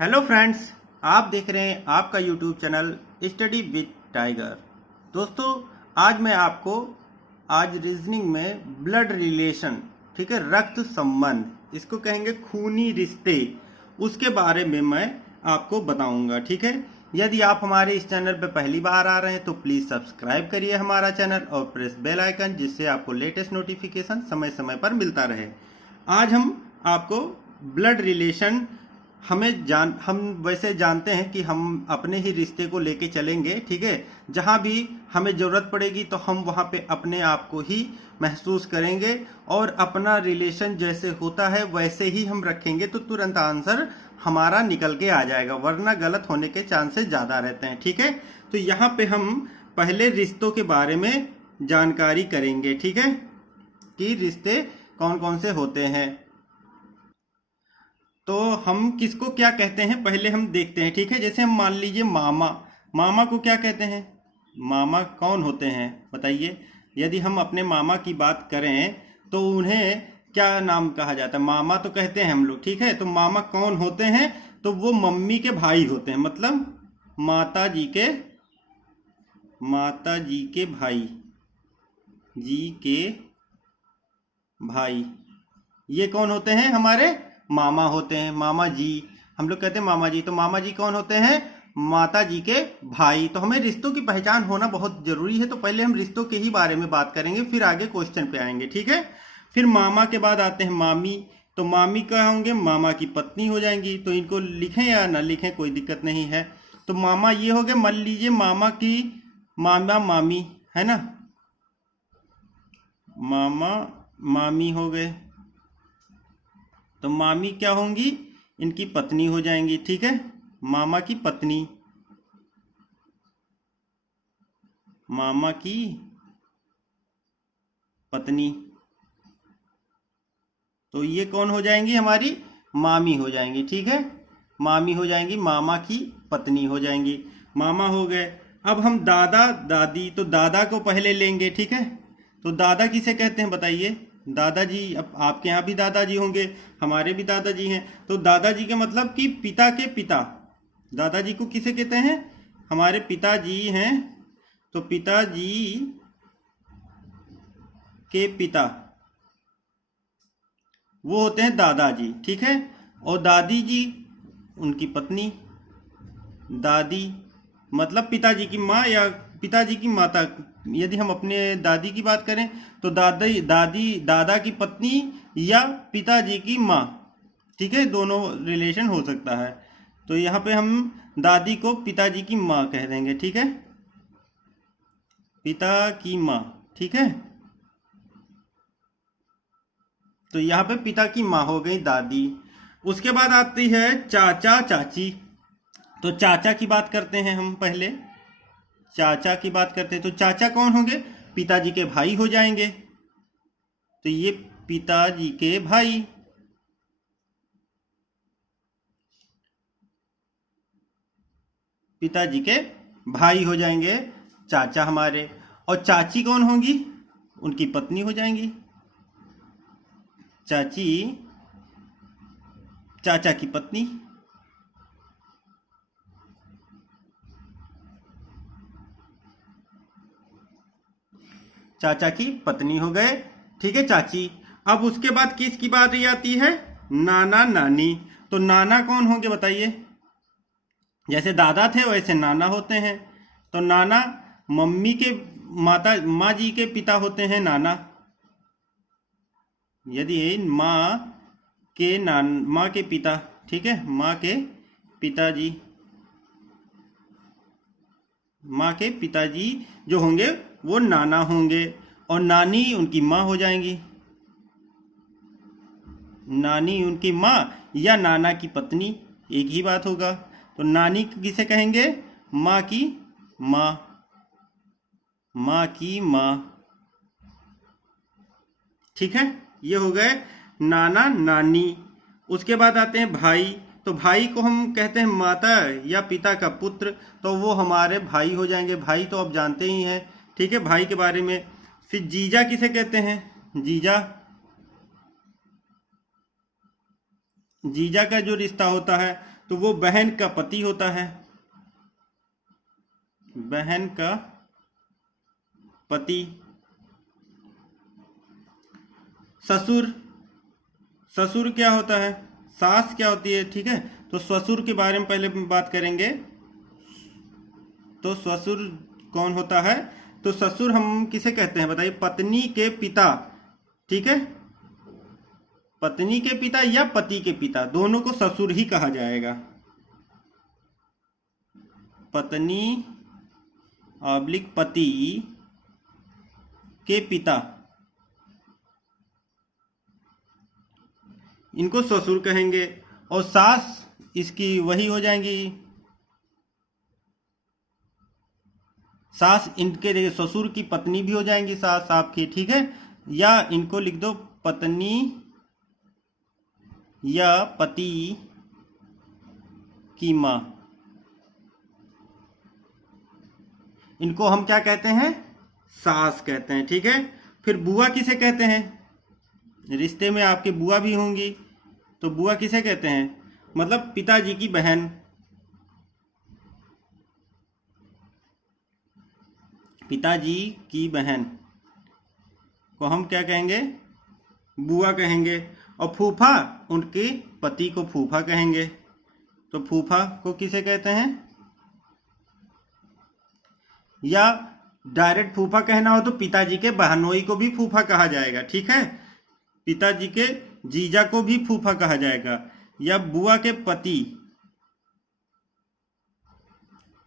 Hello friends, आप देख रहे हैं आपका YouTube channel study with tiger. दोस्तों, आज मैं आपको रीजनिंग में ब्लड रिलेशन, ठीक है, रक्त संबंध, इसको कहेंगे खूनी रिश्ते, उसके बारे में मैं आपको बताऊंगा। ठीक है, यदि आप हमारे इस चैनल पर पहली बार आ रहे हैं तो प्लीज़ सब्सक्राइब करिए हमारा चैनल और प्रेस बेल आइकन, जिससे आपको लेटेस्ट नोटिफिकेशन समय समय पर मिलता रहे। आज हम आपको ब्लड रिलेशन हम वैसे जानते हैं कि हम अपने ही रिश्ते को लेके चलेंगे। ठीक है, जहाँ भी हमें ज़रूरत पड़ेगी तो हम वहाँ पे अपने आप को ही महसूस करेंगे और अपना रिलेशन जैसे होता है वैसे ही हम रखेंगे तो तुरंत आंसर हमारा निकल के आ जाएगा, वरना गलत होने के चांसेस ज़्यादा रहते हैं। ठीक है, तो यहाँ पे हम पहले रिश्तों के बारे में जानकारी करेंगे। ठीक है, कि रिश्ते कौन कौन से होते हैं। तो हम किसको क्या कहते हैं पहले हम देखते हैं। ठीक है, जैसे हम मान लीजिए मामा को क्या कहते हैं। मामा कौन होते हैं बताइए। यदि हम अपने मामा की बात करें तो उन्हें क्या नाम कहा जाता है, मामा तो कहते हैं हम लोग। ठीक है, तो मामा कौन होते हैं, तो वो मम्मी के भाई होते हैं, मतलब माता जी के भाई, ये कौन होते हैं, हमारे मामा होते हैं। मामा जी, हम लोग कहते हैं मामा जी, तो मामा जी कौन होते हैं, माता जी के भाई। तो हमें रिश्तों की पहचान होना बहुत जरूरी है। तो पहले हम रिश्तों के ही बारे में बात करेंगे, फिर आगे क्वेश्चन पे आएंगे। ठीक है, फिर मामा के बाद आते हैं मामी। तो मामी क्या होंगे, मामा की पत्नी हो जाएंगी। तो इनको लिखें या ना लिखें कोई दिक्कत नहीं है। तो मामा ये हो गए, मान लीजिए मामा की मामा मामी है ना, मामा मामी हो गए, तो मामी क्या होंगी, इनकी पत्नी हो जाएंगी। ठीक है, मामा की पत्नी, मामा की पत्नी, तो ये कौन हो जाएंगी, हमारी मामी हो जाएंगी। ठीक है, मामी हो जाएंगी, मामा की पत्नी हो जाएंगी, मामा हो गए। अब हम दादा दादी, तो दादा को पहले लेंगे। ठीक है, तो दादा किसे कहते हैं बताइए। दादाजी, अब आपके यहाँ भी दादाजी होंगे, हमारे भी दादाजी हैं। तो दादाजी के मतलब कि पिता के पिता, दादाजी को किसे कहते हैं, हमारे पिताजी हैं, तो पिताजी के पिता वो होते हैं दादाजी। ठीक है, और दादी जी उनकी पत्नी, दादी मतलब पिताजी की माँ या पिताजी की माता। यदि हम अपने दादी की बात करें तो दादा की पत्नी या पिताजी की माँ। ठीक है, दोनों रिलेशन हो सकता है। तो यहाँ पे हम दादी को पिताजी की माँ कह देंगे। ठीक है, पिता की माँ। ठीक है, तो यहाँ पे पिता की माँ हो गई दादी। उसके बाद आती है चाचा चाची। तो चाचा की बात करते हैं हम पहले, चाचा की बात करते हैं। तो चाचा कौन होंगे, पिताजी के भाई हो जाएंगे। तो ये पिताजी के भाई, पिताजी के भाई हो जाएंगे चाचा हमारे। और चाची कौन होंगी, उनकी पत्नी हो जाएंगी। चाची चाचा की पत्नी, चाचा की पत्नी हो गए। ठीक है, चाची। अब उसके बाद किसकी बात आती है, नाना नानी। तो नाना कौन होंगे बताइए। जैसे दादा थे वैसे नाना होते हैं। तो नाना मम्मी के माँ जी के पिता होते हैं नाना। यदि माँ के पिता, ठीक है, माँ के पिताजी, माँ के पिताजी जो होंगे वो नाना होंगे। और नानी उनकी माँ हो जाएंगी, नानी उनकी माँ या नाना की पत्नी, एक ही बात होगा। तो नानी किसे कहेंगे, माँ की माँ, माँ की माँ। ठीक है, ये हो गए नाना नानी। उसके बाद आते हैं भाई। तो भाई को हम कहते हैं माता या पिता का पुत्र, तो वो हमारे भाई हो जाएंगे। भाई तो आप जानते ही हैं। ठीक है, भाई के बारे में। फिर जीजा किसे कहते हैं, जीजा, जीजा का जो रिश्ता होता है तो वो बहन का पति होता है, बहन का पति। ससुर, ससुर क्या होता है, सास क्या होती है, ठीक है। तो ससुर के बारे में पहले बात करेंगे। तो ससुर कौन होता है, तो ससुर हम किसे कहते हैं बताइए, पत्नी के पिता, ठीक है। पत्नी के पिता या पति के पिता, दोनों को ससुर ही कहा जाएगा। पत्नी ऑब्लिक पति के पिता, इनको ससुर कहेंगे। और सास इसकी वही हो जाएंगी, सास इनके देखिए ससुर की पत्नी भी हो जाएंगी सास आपकी, ठीक है। या इनको लिख दो पत्नी या पति की मां, इनको हम क्या कहते हैं, सास कहते हैं, ठीक है। फिर बुआ किसे कहते हैं, रिश्ते में आपके बुआ भी होंगी, तो बुआ किसे कहते हैं, मतलब पिताजी की बहन, पिताजी की बहन को हम क्या कहेंगे, बुआ कहेंगे। और फूफा, उनके पति को फूफा कहेंगे। तो फूफा को किसे कहते हैं, या डायरेक्ट फूफा कहना हो तो पिताजी के बहनोई को भी फूफा कहा जाएगा, ठीक है। पिताजी के जीजा को भी फूफा कहा जाएगा। या बुआ के पति,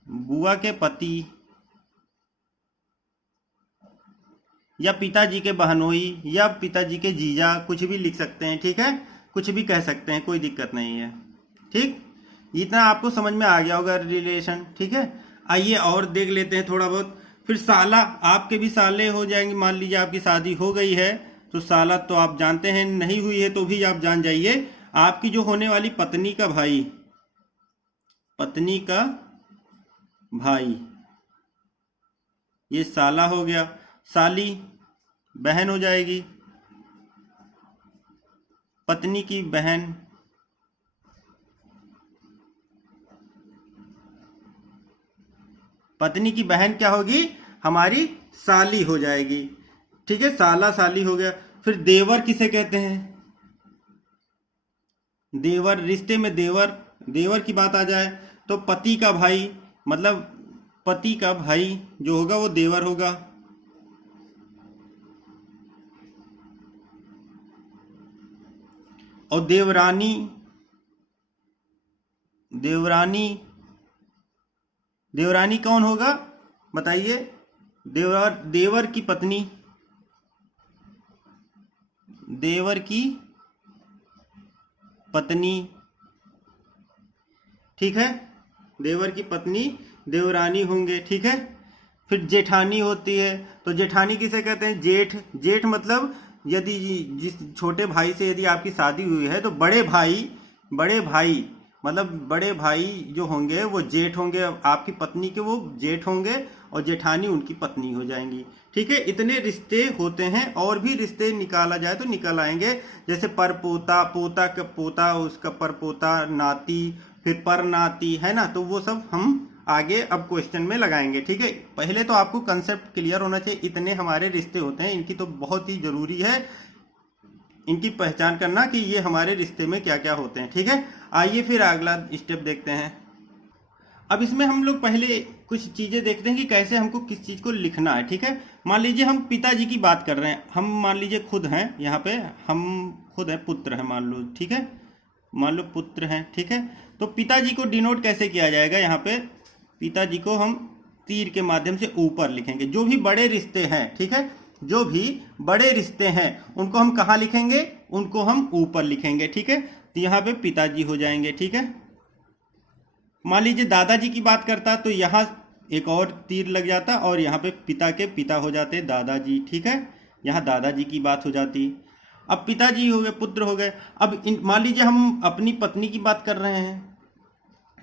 बुआ के पति, या पिताजी के बहनोई, या पिताजी के जीजा, कुछ भी लिख सकते हैं, ठीक है। कुछ भी कह सकते हैं, कोई दिक्कत नहीं है, ठीक। इतना आपको समझ में आ गया होगा रिलेशन, ठीक है। आइए और देख लेते हैं थोड़ा बहुत। फिर साला, आपके भी साले हो जाएंगे। मान लीजिए आपकी शादी हो गई है तो साला तो आप जानते हैं, नहीं हुई है तो भी आप जान जाइए, आपकी जो होने वाली पत्नी का भाई, पत्नी का भाई, ये साला हो गया। साली बहन हो जाएगी, पत्नी की बहन, पत्नी की बहन क्या होगी, हमारी साली हो जाएगी, ठीक है। साला साली हो गया। फिर देवर किसे कहते हैं, देवर, रिश्ते में देवर, देवर की बात आ जाए तो पति का भाई, मतलब पति का भाई जो होगा वो देवर होगा। और देवरानी, देवरानी, देवरानी कौन होगा बताइए, देवर, देवर की पत्नी, देवर की पत्नी, ठीक है। देवर की पत्नी देवरानी होंगे, ठीक है। फिर जेठानी होती है, तो जेठानी किसे कहते हैं, जेठ, जेठ मतलब यदि जिस छोटे भाई से यदि आपकी शादी हुई है तो बड़े भाई, बड़े भाई मतलब बड़े भाई जो होंगे वो जेठ होंगे, आपकी पत्नी के वो जेठ होंगे, और जेठानी उनकी पत्नी हो जाएंगी, ठीक है। इतने रिश्ते होते हैं, और भी रिश्ते निकाला जाए तो निकल आएंगे, जैसे परपोता, पोता का पोता, उसका परपोता, नाती, फिर पर नाती, है ना। तो वो सब हम आगे अब क्वेश्चन में लगाएंगे, ठीक है। पहले तो आपको कंसेप्ट क्लियर होना चाहिए, इतने हमारे रिश्ते होते हैं, इनकी तो बहुत ही जरूरी है इनकी पहचान करना कि ये हमारे रिश्ते में क्या क्या होते हैं, ठीक है। आइए फिर अगला स्टेप देखते हैं। अब इसमें हम लोग पहले कुछ चीजें देखते हैं कि कैसे हमको किस चीज को लिखना है, ठीक है। मान लीजिए हम पिताजी की बात कर रहे हैं, हम मान लीजिए खुद हैं, यहाँ पे हम खुद हैं, पुत्र हैं मान लो, ठीक है। मान लो पुत्र हैं, ठीक है। तो पिताजी को डिनोट कैसे किया जाएगा, यहाँ पे पिताजी को हम तीर के माध्यम से ऊपर लिखेंगे। जो भी बड़े रिश्ते हैं, ठीक है, जो भी बड़े रिश्ते हैं उनको हम कहाँ लिखेंगे, उनको हम ऊपर लिखेंगे, ठीक है। तो यहाँ पे पिताजी हो जाएंगे, ठीक है। मान लीजिए दादाजी की बात करता तो यहाँ एक और तीर लग जाता और यहाँ पे पिता के पिता हो जाते दादाजी, ठीक है। यहाँ दादाजी की बात हो जाती। अब पिताजी हो गए, पुत्र हो गए। अब मान लीजिए हम अपनी पत्नी की बात कर रहे हैं,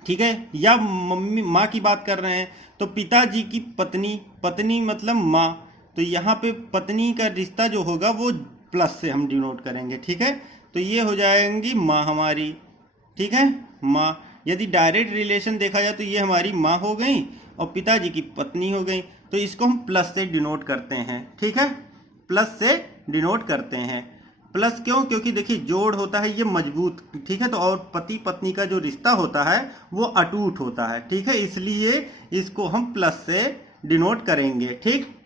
ठीक है, या मम्मी माँ की बात कर रहे हैं, तो पिताजी की पत्नी, पत्नी मतलब माँ, तो यहाँ पे पत्नी का रिश्ता जो होगा वो प्लस से हम डिनोट करेंगे, ठीक है। तो ये हो जाएंगी माँ हमारी, ठीक है, माँ। यदि डायरेक्ट रिलेशन देखा जाए तो ये हमारी माँ हो गई और पिताजी की पत्नी हो गई, तो इसको हम प्लस से डिनोट करते हैं। ठीक है, प्लस से डिनोट करते हैं। प्लस क्यों? क्योंकि देखिए जोड़ होता है ये मजबूत, ठीक है, तो और पति पत्नी का जो रिश्ता होता है वो अटूट होता है। ठीक है, इसलिए इसको हम प्लस से डिनोट करेंगे। ठीक,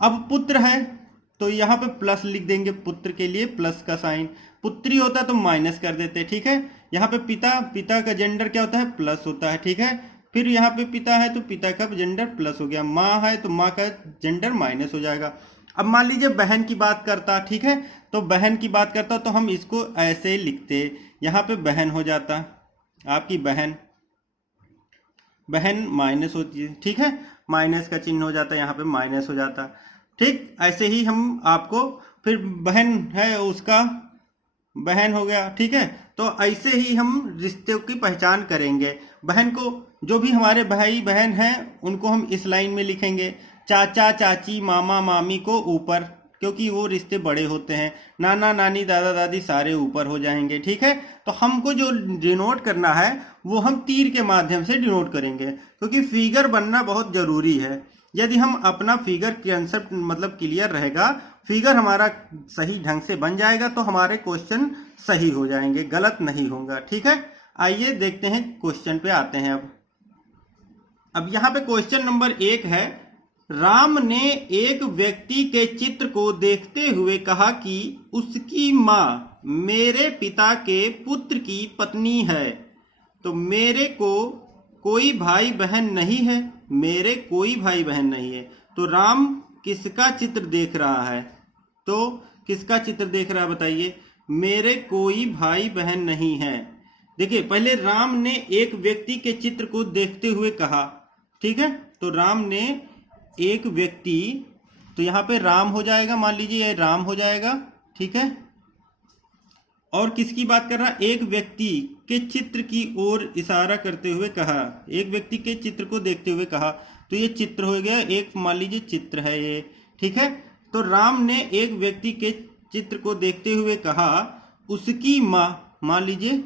अब पुत्र है तो यहाँ पे प्लस लिख देंगे, पुत्र के लिए प्लस का साइन। पुत्री होता तो माइनस कर देते। ठीक है, यहाँ पे पिता, पिता का जेंडर क्या होता है? प्लस होता है। ठीक है, फिर यहाँ पे पिता है तो पिता का जेंडर प्लस हो गया, माँ है तो माँ का जेंडर माइनस हो जाएगा। अब मान लीजिए बहन की बात करता, ठीक है, तो बहन की बात करता तो हम इसको ऐसे लिखते, यहाँ पे बहन हो जाता, आपकी बहन, बहन माइनस होती है। ठीक है, माइनस का चिन्ह हो जाता है, यहाँ पे माइनस हो जाता। ठीक, ऐसे ही हम आपको, फिर बहन है उसका बहन हो गया। ठीक है, तो ऐसे ही हम रिश्ते की पहचान करेंगे। बहन को, जो भी हमारे भाई बहन हैं उनको हम इस लाइन में लिखेंगे, चाचा चाची मामा मामी को ऊपर, क्योंकि वो रिश्ते बड़े होते हैं। नाना नानी दादा दादी सारे ऊपर हो जाएंगे। ठीक है, तो हमको जो डिनोट करना है वो हम तीर के माध्यम से डिनोट करेंगे, क्योंकि फिगर बनना बहुत जरूरी है। यदि हम अपना फिगर कंसेप्ट मतलब क्लियर रहेगा, फिगर हमारा सही ढंग से बन जाएगा तो हमारे क्वेश्चन सही हो जाएंगे, गलत नहीं होगा। ठीक है, आइए देखते हैं क्वेश्चन पे आते हैं। अब यहाँ पे क्वेश्चन नंबर 1 है, राम ने एक व्यक्ति के चित्र को देखते हुए कहा कि उसकी माँ मेरे पिता के पुत्र की पत्नी है, तो मेरे को कोई भाई बहन नहीं है, मेरे कोई भाई बहन नहीं है, तो राम किसका चित्र देख रहा है? तो किसका चित्र देख रहा है बताइए? मेरे कोई भाई बहन नहीं है। देखिए पहले राम ने एक व्यक्ति के चित्र को देखते हुए कहा, ठीक है, तो राम ने एक व्यक्ति, तो यहाँ पे राम हो जाएगा, मान लीजिए ये राम हो जाएगा। ठीक है, और किसकी बात कर रहा है? एक व्यक्ति के चित्र की ओर इशारा करते हुए कहा, एक व्यक्ति के चित्र को देखते हुए कहा, तो ये चित्र हो गया, एक मान लीजिए चित्र है ये। ठीक है, तो राम ने एक व्यक्ति के चित्र को देखते हुए कहा उसकी माँ, मान लीजिए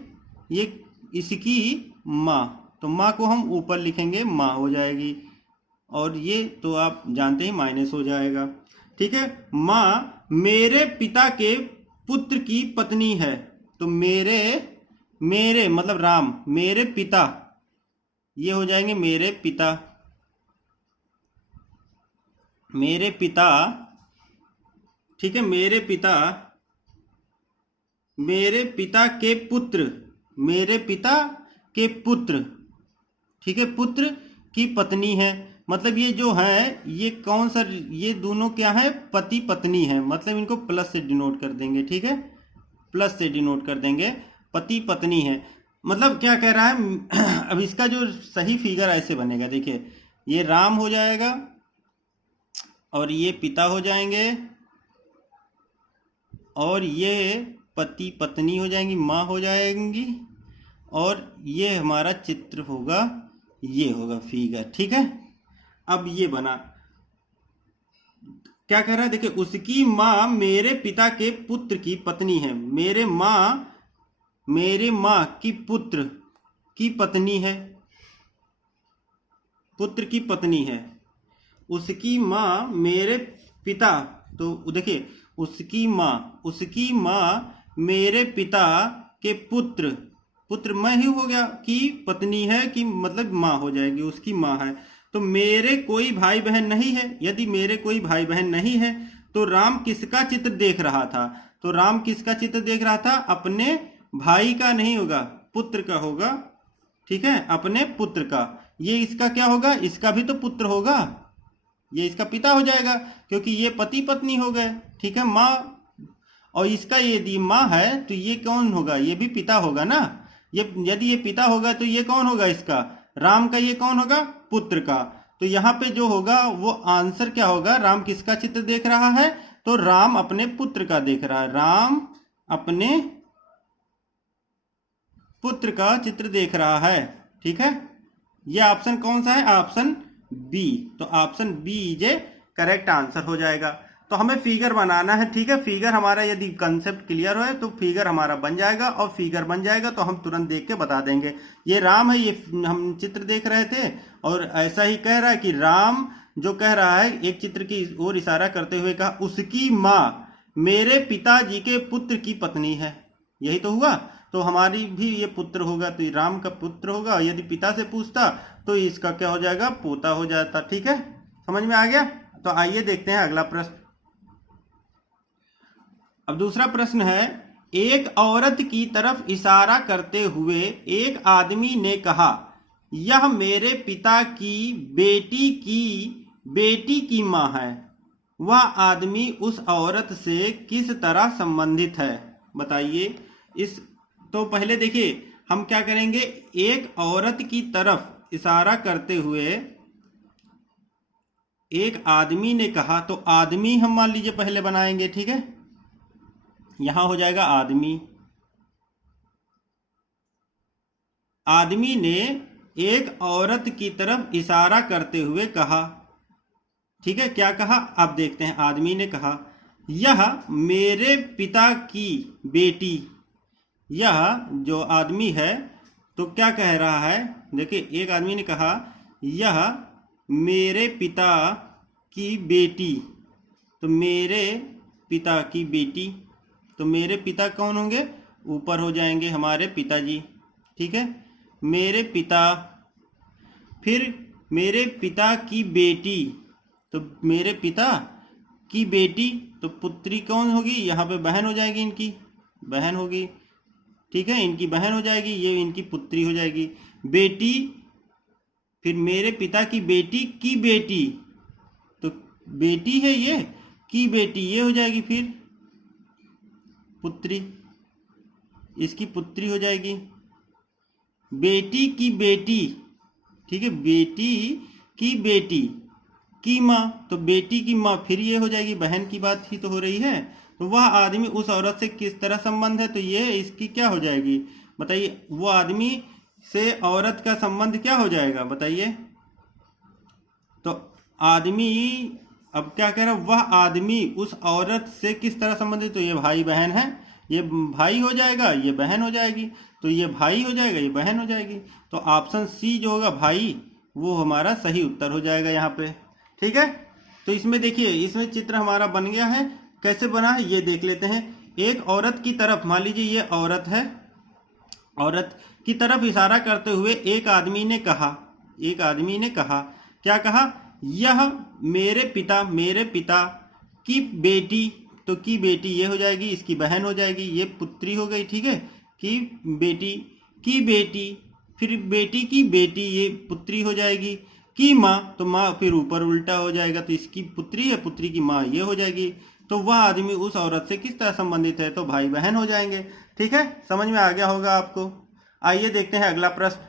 ये इसकी माँ, तो माँ को हम ऊपर लिखेंगे, माँ हो जाएगी, और ये तो आप जानते ही माइनस हो जाएगा। ठीक है, माँ मेरे पिता के पुत्र की पत्नी है, तो मेरे मतलब राम, मेरे पिता, ये हो जाएंगे मेरे पिता, मेरे पिता। ठीक है, मेरे पिता, मेरे पिता के पुत्र, मेरे पिता के पुत्र, ठीक है, पुत्र की पत्नी है, मतलब ये जो है ये कौन सा, ये दोनों क्या है? पति पत्नी है, मतलब इनको प्लस से डिनोट कर देंगे। ठीक है, प्लस से डिनोट कर देंगे, पति पत्नी है। मतलब क्या कह रहा है? अब इसका जो सही फिगर ऐसे बनेगा, देखिए ये राम हो जाएगा और ये पिता हो जाएंगे और ये पति पत्नी हो जाएंगी, माँ हो जाएंगी, और ये हमारा चित्र होगा, ये होगा फिगर। ठीक है, अब ये बना, क्या कह रहा है? देखिए उसकी माँ मेरे पिता के पुत्र की पत्नी है, मेरे माँ की पुत्र की पत्नी है, पुत्र की पत्नी है, उसकी माँ मेरे पिता, तो देखिए उसकी माँ मेरे पिता के पुत्र, पुत्र मैं ही हो गया, की पत्नी है, कि मतलब माँ हो जाएगी, उसकी माँ है, तो मेरे कोई भाई बहन नहीं है। यदि मेरे कोई भाई बहन नहीं है तो राम किसका चित्र देख रहा था? तो राम किसका चित्र देख रहा था? अपने भाई का नहीं होगा, पुत्र का होगा। ठीक है, अपने पुत्र का। ये इसका क्या होगा? इसका भी तो पुत्र होगा, ये इसका पिता हो जाएगा, क्योंकि ये पति पत्नी हो गए। ठीक है, माँ, और इसका यदि माँ है तो ये कौन होगा? ये भी पिता होगा ना। ये यदि ये पिता होगा तो ये कौन होगा? इसका राम का ये कौन होगा? पुत्र का। तो यहाँ पे जो होगा वो आंसर क्या होगा? राम किसका चित्र देख रहा है? तो राम अपने पुत्र का देख रहा है, राम अपने पुत्र का चित्र देख रहा है। ठीक है, ये ऑप्शन कौन सा है? Option B. तो option B is a correct answer हो जाएगा। तो हमें फिगर बनाना है, ठीक है। फिगर हमारा यदि कंसेप्ट क्लियर हो तो फिगर हमारा बन जाएगा, और फिगर बन जाएगा तो हम तुरंत देख के बता देंगे। ये राम है, ये हम चित्र देख रहे थे, और ऐसा ही कह रहा है कि राम जो कह रहा है, एक चित्र की ओर इशारा करते हुए कहा, उसकी माँ मेरे पिताजी के पुत्र की पत्नी है। यही तो हुआ, तो हमारी भी ये पुत्र होगा, तो राम का पुत्र होगा। यदि पिता से पूछता तो इसका क्या हो जाएगा, पोता हो जाता। ठीक है, समझ में आ गया। तो आइए देखते हैं अगला प्रश्न। अब दूसरा प्रश्न है, एक औरत की तरफ इशारा करते हुए एक आदमी ने कहा, यह मेरे पिता की बेटी की मां है। वह आदमी उस औरत से किस तरह संबंधित है, बताइए। इस तो पहले देखिए हम क्या करेंगे, एक औरत की तरफ इशारा करते हुए एक आदमी ने कहा, तो आदमी हम मान लीजिए पहले बनाएंगे, ठीक है। यहां हो जाएगा आदमी। आदमी ने एक औरत की तरफ इशारा करते हुए कहा, ठीक है। क्या कहा, आप देखते हैं। आदमी ने कहा, यह मेरे पिता की बेटी। यह जो आदमी है तो क्या कह रहा है, देखिए एक आदमी ने कहा, यह मेरे पिता की बेटी। तो मेरे पिता की बेटी, तो मेरे पिता कौन होंगे, ऊपर हो जाएंगे हमारे पिताजी, ठीक है। मेरे पिता, फिर मेरे पिता की बेटी, तो मेरे पिता की बेटी, तो पुत्री कौन होगी, यहाँ पे बहन हो जाएगी, इनकी बहन होगी, ठीक है। इनकी बहन हो जाएगी, ये इनकी पुत्री हो जाएगी। बेटी, फिर मेरे पिता की बेटी, तो बेटी है ये, की बेटी ये हो जाएगी, फिर पुत्री, इसकी पुत्री हो जाएगी। बेटी की बेटी, ठीक है, बेटी की बेटी की माँ, तो बेटी की माँ फिर ये हो जाएगी, बहन की बात ही तो हो रही है। तो वह आदमी उस औरत से किस तरह संबंध है, तो ये इसकी क्या हो जाएगी, बताइए। वो आदमी से औरत का संबंध क्या हो जाएगा, बताइए। तो आदमी, अब क्या कह रहा है, वह आदमी उस औरत से किस तरह संबंधित, तो ये भाई बहन है, ये भाई हो जाएगा, ये बहन हो जाएगी, तो ये भाई हो जाएगा, ये बहन हो जाएगी। तो ऑप्शन सी जो होगा भाई, वो हमारा सही उत्तर हो जाएगा यहाँ पे, ठीक है। तो इसमें देखिए, इसमें चित्र हमारा बन गया है। कैसे बना है ये देख लेते हैं। एक औरत की तरफ, मान लीजिए ये औरत है, औरत की तरफ इशारा करते हुए एक आदमी ने कहा, क्या कहा, यह मेरे पिता की बेटी, तो की बेटी ये हो जाएगी, इसकी बहन हो जाएगी, ये पुत्री हो गई, ठीक है। की बेटी, फिर बेटी की बेटी, ये पुत्री हो जाएगी। की माँ, तो माँ फिर ऊपर उल्टा हो जाएगा, तो इसकी पुत्री है, पुत्री की माँ ये हो जाएगी। तो वह आदमी उस औरत से किस तरह संबंधित है, तो भाई बहन हो जाएंगे, ठीक है। समझ में आ गया होगा आपको। आइए देखते हैं अगला प्रश्न।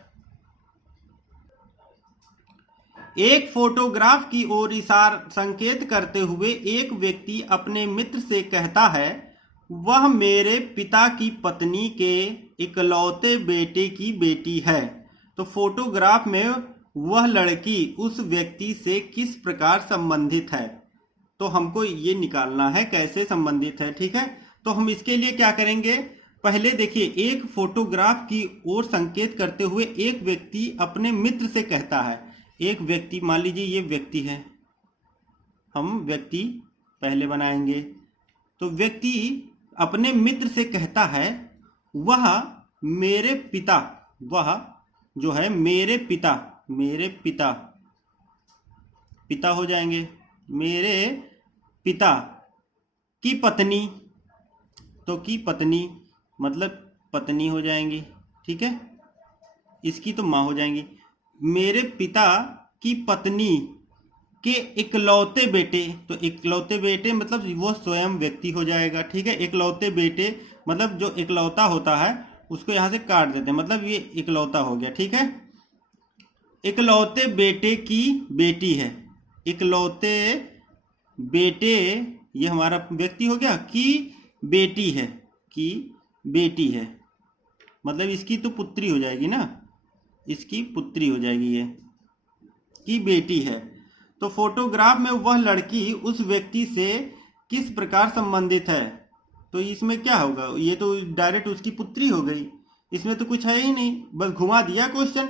एक फोटोग्राफ की ओर संकेत करते हुए एक व्यक्ति अपने मित्र से कहता है, वह मेरे पिता की पत्नी के इकलौते बेटे की बेटी है। तो फोटोग्राफ में वह लड़की उस व्यक्ति से किस प्रकार संबंधित है, तो हमको ये निकालना है कैसे संबंधित है, ठीक है। तो हम इसके लिए क्या करेंगे, पहले देखिए, एक फोटोग्राफ की ओर संकेत करते हुए एक व्यक्ति अपने मित्र से कहता है। एक व्यक्ति, मान लीजिए ये व्यक्ति है, हम व्यक्ति पहले बनाएंगे। तो व्यक्ति अपने मित्र से कहता है, वह मेरे पिता, वह जो है मेरे पिता हो जाएंगे, मेरे पिता की पत्नी, तो की पत्नी मतलब पत्नी हो जाएंगी, ठीक है। इसकी तो माँ हो जाएंगी। मेरे पिता की पत्नी के इकलौते बेटे, तो इकलौते बेटे मतलब वो स्वयं व्यक्ति हो जाएगा, ठीक है। इकलौते बेटे मतलब जो इकलौता होता है उसको यहाँ से काट देते हैं, मतलब ये इकलौता हो गया, ठीक है। इकलौते बेटे की बेटी है, इकलौते बेटे ये हमारा व्यक्ति हो गया, की बेटी है, मतलब इसकी तो पुत्री हो जाएगी ना, इसकी पुत्री हो जाएगी, ये की बेटी है। तो फोटोग्राफ में वह लड़की उस व्यक्ति से किस प्रकार संबंधित है। तो इसमें क्या होगा, ये तो डायरेक्ट उसकी पुत्री हो गई, इसमें तो कुछ है ही नहीं, बस घुमा दिया क्वेश्चन।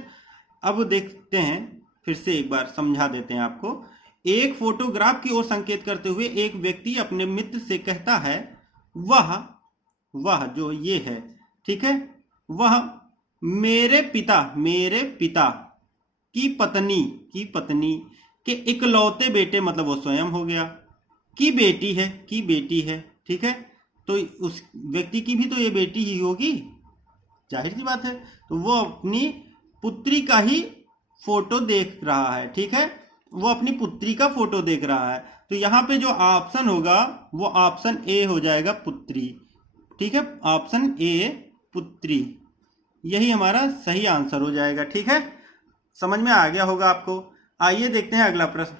अब देखते हैं, फिर से एक बार समझा देते हैं आपको। एक फोटोग्राफ की ओर संकेत करते हुए एक व्यक्ति अपने मित्र से कहता है, वह जो ये है, ठीक है, वह मेरे पिता की पत्नी के इकलौते बेटे, मतलब वो स्वयं हो गया, की बेटी है, ठीक है। तो उस व्यक्ति की भी तो ये बेटी ही होगी, जाहिर सी बात है। तो वो अपनी पुत्री का ही फोटो देख रहा है, ठीक है, वो अपनी पुत्री का फोटो देख रहा है। तो यहाँ पे जो ऑप्शन होगा वो ऑप्शन ए हो जाएगा, पुत्री, ठीक है, ऑप्शन ए पुत्री, यही हमारा सही आंसर हो जाएगा, ठीक है। समझ में आ गया होगा आपको। आइए देखते हैं अगला प्रश्न।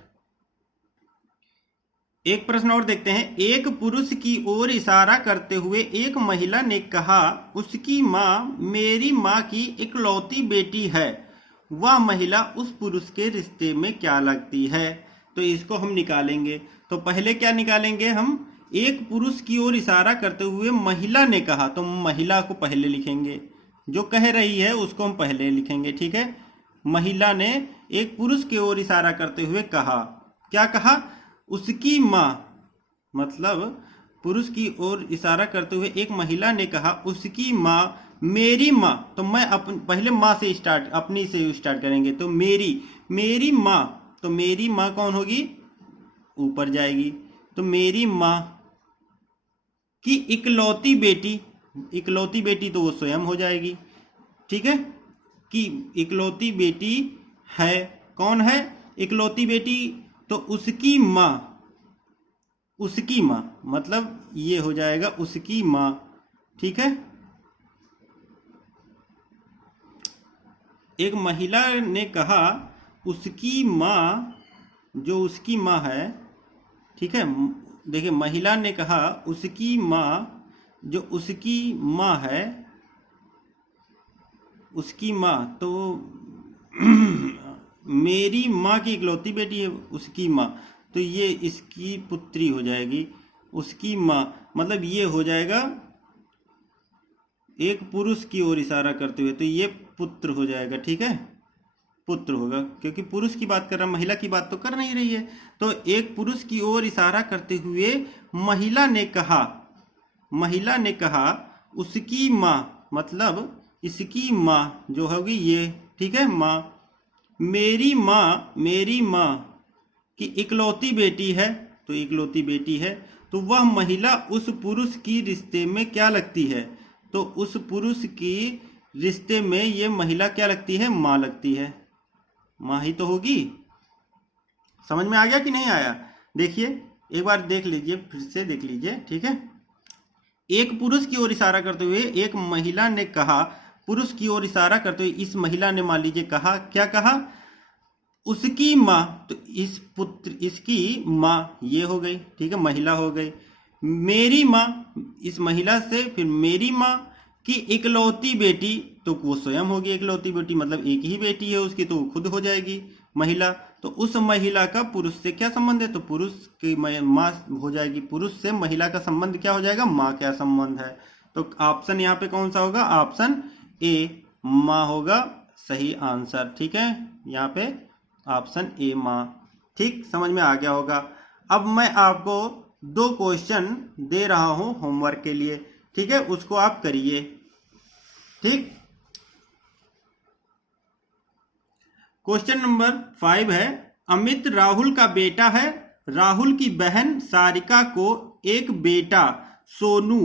एक प्रश्न और देखते हैं। एक पुरुष की ओर इशारा करते हुए एक महिला ने कहा, उसकी माँ मेरी माँ की इकलौती बेटी है। वह महिला उस पुरुष के रिश्ते में क्या लगती है। तो इसको हम निकालेंगे। तो पहले क्या निकालेंगे हम, एक पुरुष की ओर इशारा करते हुए महिला ने कहा, तो महिला को पहले लिखेंगे, जो कह रही है उसको हम पहले लिखेंगे, ठीक है। महिला ने एक पुरुष की ओर इशारा करते हुए कहा, क्या कहा, उसकी माँ, मतलब पुरुष की ओर इशारा करते हुए एक महिला ने कहा, उसकी माँ मेरी माँ। तो मैं पहले माँ से अपनी से स्टार्ट करेंगे। तो मेरी माँ, तो मेरी माँ कौन होगी, ऊपर जाएगी। तो मेरी माँ की इकलौती बेटी तो वो स्वयं हो जाएगी, ठीक है, कि इकलौती बेटी है, कौन है इकलौती बेटी, तो उसकी माँ मतलब ये हो जाएगा उसकी माँ, ठीक है। एक महिला ने कहा उसकी माँ, जो उसकी माँ है, ठीक है, देखिए महिला ने कहा उसकी माँ, जो उसकी माँ है, उसकी माँ तो मेरी माँ की इकलौती बेटी है उसकी माँ, तो ये इसकी पुत्री हो जाएगी। उसकी माँ मतलब ये हो जाएगा एक पुरुष की ओर इशारा करते हुए, तो ये पुत्र हो जाएगा, ठीक है, पुत्र होगा, क्योंकि पुरुष की बात कर रहा, महिला की बात तो कर नहीं रही है। तो एक पुरुष की ओर इशारा करते हुए महिला ने कहा उसकी माँ, मतलब इसकी माँ जो होगी ये, ठीक है, माँ मेरी माँ की इकलौती बेटी है, तो इकलौती बेटी है, तो वह महिला उस पुरुष की रिश्ते में क्या लगती है। तो उस पुरुष की रिश्ते में ये महिला क्या लगती है, माँ लगती है, माँ ही तो होगी। समझ में आ गया कि नहीं आया, देखिए एक बार देख लीजिए, फिर से देख लीजिए, ठीक है। एक पुरुष की ओर इशारा करते हुए एक महिला ने कहा, पुरुष की ओर इशारा करते हुए इस महिला ने मान लीजिए कहा, क्या कहा, उसकी माँ, तो इसकी माँ ये हो गई, ठीक है, महिला हो गई। मेरी माँ, इस महिला से फिर मेरी माँ की इकलौती बेटी, तो वो स्वयं होगी इकलौती बेटी, मतलब एक ही बेटी है उसकी, तो खुद हो जाएगी महिला। तो उस महिला का पुरुष से क्या संबंध है, तो पुरुष की माँ हो जाएगी, पुरुष से महिला का संबंध क्या हो जाएगा, माँ का संबंध है। तो ऑप्शन यहाँ पे कौन सा होगा, ऑप्शन ए माँ होगा सही आंसर, ठीक है, यहाँ पे ऑप्शन ए माँ, ठीक, समझ में आ गया होगा। अब मैं आपको 2 क्वेश्चन दे रहा हूं होमवर्क के लिए, ठीक है, उसको आप करिए, ठीक। क्वेश्चन नंबर 5 है, अमित राहुल का बेटा है। राहुल की बहन सारिका को एक बेटा सोनू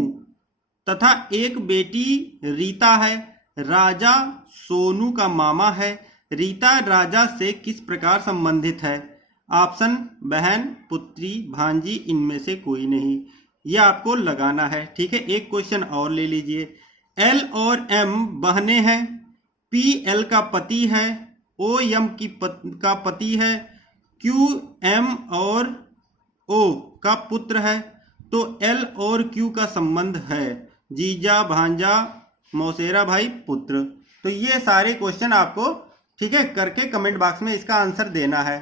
तथा एक बेटी रीता है। राजा सोनू का मामा है। रीता राजा से किस प्रकार संबंधित है। ऑप्शन बहन, पुत्री, भांजी, इनमें से कोई नहीं। यह आपको लगाना है, ठीक है। एक क्वेश्चन और ले लीजिए। एल और एम बहनें हैं। पी एल का पति है। ओ एम का पति है। क्यू एम और ओ का पुत्र है। तो एल और क्यू का संबंध है जीजा, भांजा, मौसेरा भाई, पुत्र। तो ये सारे क्वेश्चन आपको, ठीक है, करके कमेंट बॉक्स में इसका आंसर देना है,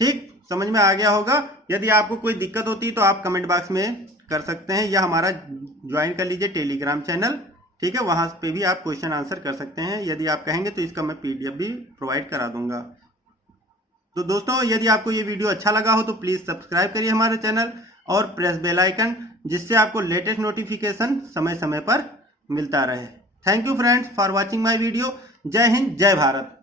ठीक। समझ में आ गया होगा। यदि आपको कोई दिक्कत होती है तो आप कमेंट बॉक्स में कर सकते हैं, या हमारा ज्वाइन कर लीजिए टेलीग्राम चैनल, ठीक है, वहां पे भी आप क्वेश्चन आंसर कर सकते हैं। यदि आप कहेंगे तो इसका मैं PDF भी प्रोवाइड करा दूंगा। तो दोस्तों, यदि आपको ये वीडियो अच्छा लगा हो तो प्लीज़ सब्सक्राइब करिए हमारे चैनल और प्रेस बेल आइकन, जिससे आपको लेटेस्ट नोटिफिकेशन समय समय पर मिलता रहे। Thank you friends for watching my video. जय हिंद, जय भारत।